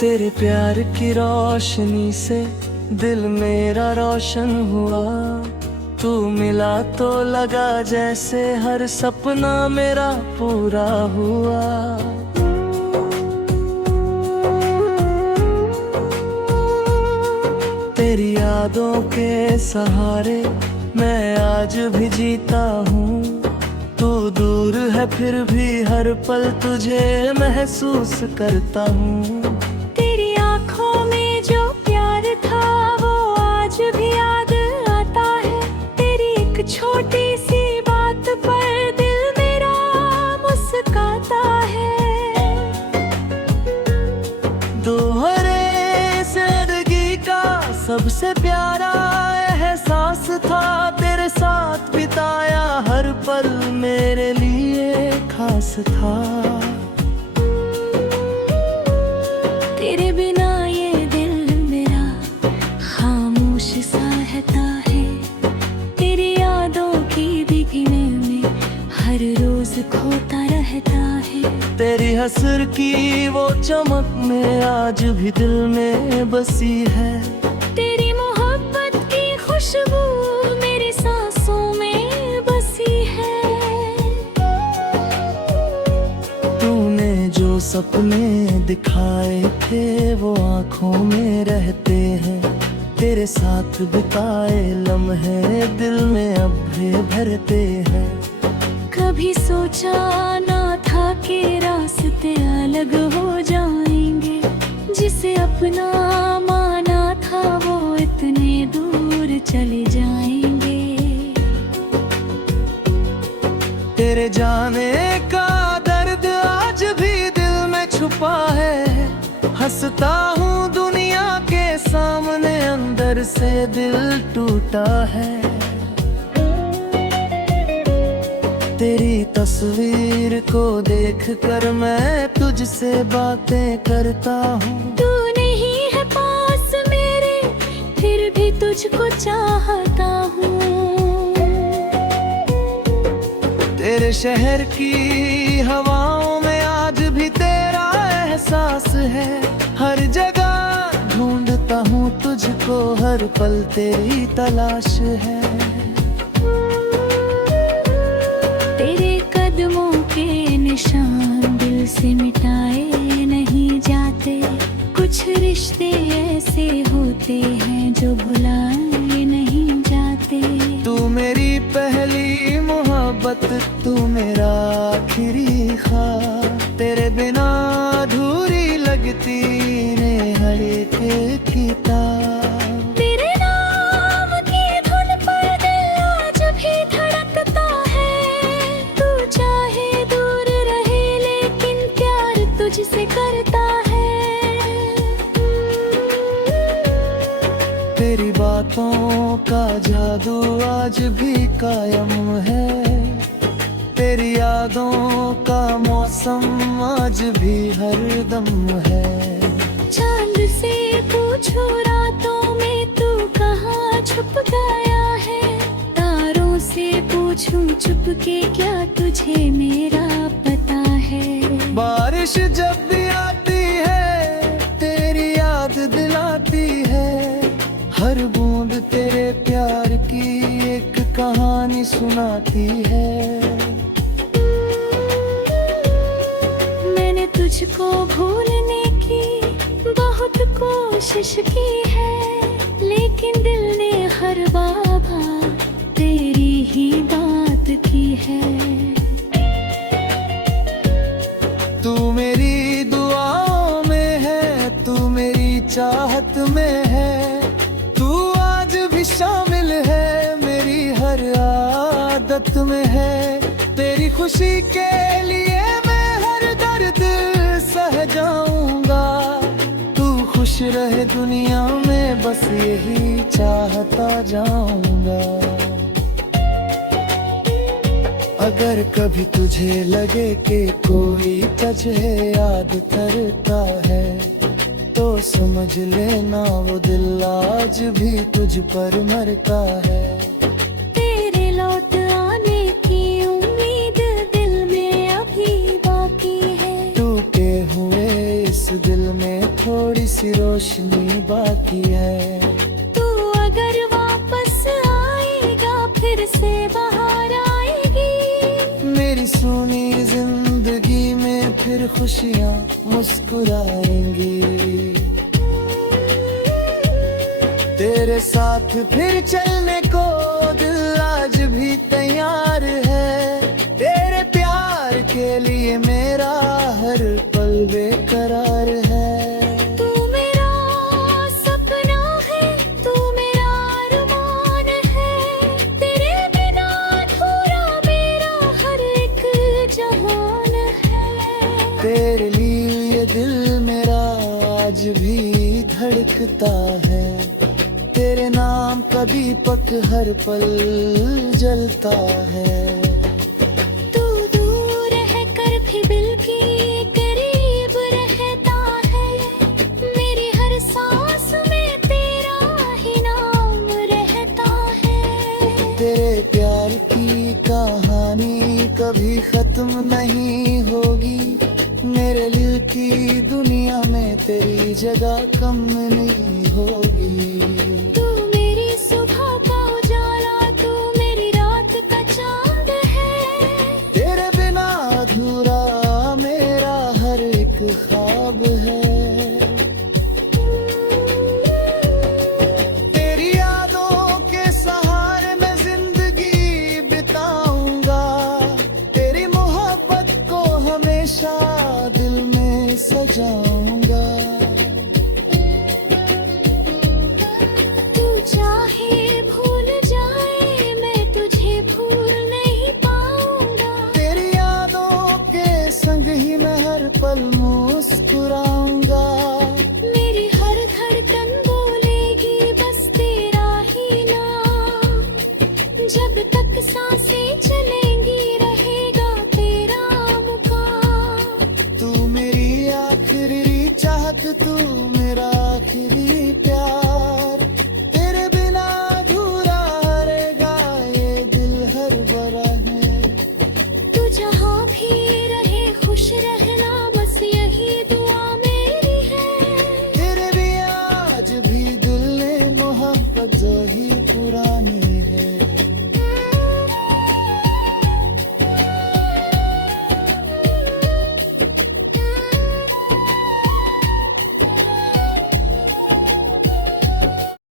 तेरे प्यार की रोशनी से दिल मेरा रोशन हुआ। तू मिला तो लगा जैसे हर सपना मेरा पूरा हुआ। तेरी यादों के सहारे मैं आज भी जीता हूँ। तू दूर है फिर भी हर पल तुझे महसूस करता हूँ। तेरी आँखों में जो प्यार था वो आज भी याद आता है। तेरी एक छोटी सी बात पर दिल मेरा मुस्कुराता है। दोहरे जिंदगी का सबसे प्यारा एहसास था। तेरे साथ बिताया हर पल मेरे लिए खास था। तेरे बिना ये दिल मेरा खामोश सा रहता है। तेरी यादों की बिगने में हर रोज खोता रहता है। तेरी हंसर की वो चमक में आज भी दिल में बसी है। तेरी मोहब्बत की खुशबू मेरी सांसों में बसी है। तूने जो सपने दिखाए थे वो आँखों में रहते हैं। तेरे साथ बिताए लम्हे दिल में अब भी भरते हैं। कभी सोचा ना था कि रास्ते अलग हो जाएंगे। जिसे अपना माना था वो इतने दूर चले जाएंगे। तेरे जाने का दर्द आज भी दिल में छुपा है। हंसता हूँ दुनिया के सामने अंदर से दिल टूटा है। तेरी तस्वीर को देखकर मैं तुझसे बातें करता हूँ। तू नहीं है पास मेरे फिर भी तुझको चाहता हूँ। तेरे शहर की हवाओं में आज भी तेरा एहसास है। हर जगह ढूंढता हूँ तुझको हर पल तेरी तलाश है। तेरे कदमों के निशान दिल से मिटाए नहीं जाते। कुछ रिश्ते ऐसे होते हैं जो भुलाए नहीं जाते। तू मेरी पहली मोहब्बत, तू मेरा आखिरी ख्वाब। तेरे बिना अधूरी लगती ने हर एक किताब। तेरे नाम की धुन पर दिल आज भी धड़कता है। तू चाहे दूर रहे लेकिन प्यार तुझसे करता है। तेरी बातों का जादू आज भी कायम है। तेरी यादों का मौसम आज भी हरदम है। चांद से पूछो रातों में तू कहाँ छुप गया है। तारों से पूछूं चुप के क्या तुझे मेरा पता है। बारिश जब भी आती है तेरी याद दिलाती है। हर बूंद तेरे प्यार की एक कहानी सुनाती है। मैंने तुझको भूलने की बहुत कोशिश की है। लेकिन दिल ने हर बाबा तेरी ही बात की है। तू मेरी दुआओं में है, तू मेरी चाहत में है। तू आज भी शामिल है मेरी हर आदत में है। तेरी खुशी के लिए मैं हर दर्द सह जाऊंगा। तू खुश रहे दुनिया में बस यही चाहता जाऊंगा। अगर कभी तुझे लगे कि कोई तुझे याद करता है तो समझ लेना वो दिल आज भी तुझ पर मरता है। तेरे लौट आने की उम्मीद दिल में अभी बाकी है। टूटे हुए इस दिल में थोड़ी सी रोशनी बाकी है। तू अगर वापस आएगा फिर से बाहर आएगी। मेरी सुनी जिंदगी में फिर खुशियाँ मुस्कुराएंगी। तेरे साथ फिर चलने को दिल आज भी तैयार है। तेरे प्यार के लिए मेरा हर पल बेकरार है। तू मेरा सपना है, तू मेरा अरमान है। तेरे बिना अधूरा मेरा हर एक जहान है। तेरे लिए ये दिल मेरा आज भी धड़कता है। तेरे नाम का दीपक हर पल जलता है। तू दूर है कर भी दिल की करीब रहता है। मेरी हर सांस में तेरा ही नाम रहता है। तेरे प्यार की कहानी कभी खत्म नहीं होगी। मेरे दिल की दुनिया में तेरी जगह कम नहीं होगी। तू मेरी सुबह का उजाला, तू मेरी रात का चांद है। तेरे बिना अधूरा मेरा हर एक ख्वाब है। तेरी यादों के सहारे मैं जिंदगी बिताऊंगा। तेरी मोहब्बत को हमेशा दिल में सजाऊंगा। तू चाहे भूल जाए मैं तुझे भूल नहीं पाऊंगा। तेरी यादों के संग ही मैं हर पल मुस्कुराऊंगा। मेरी हर धड़कन बोलेगी बस तेरा ही नाम। जब तक सांसें चलेंगी रहेगा तेरा मुकाम। तू मेरी आखिरी चाहत, तू मेरा आखिरी प्यार। तेरे बिना अधूरा रहेगा ये दिल हर बरा है। तू जहाँ भी रहे खुश रहना बस यही दुआ मेरी है। तेरे भी आज भी दिल ने मोहब्बत जो ही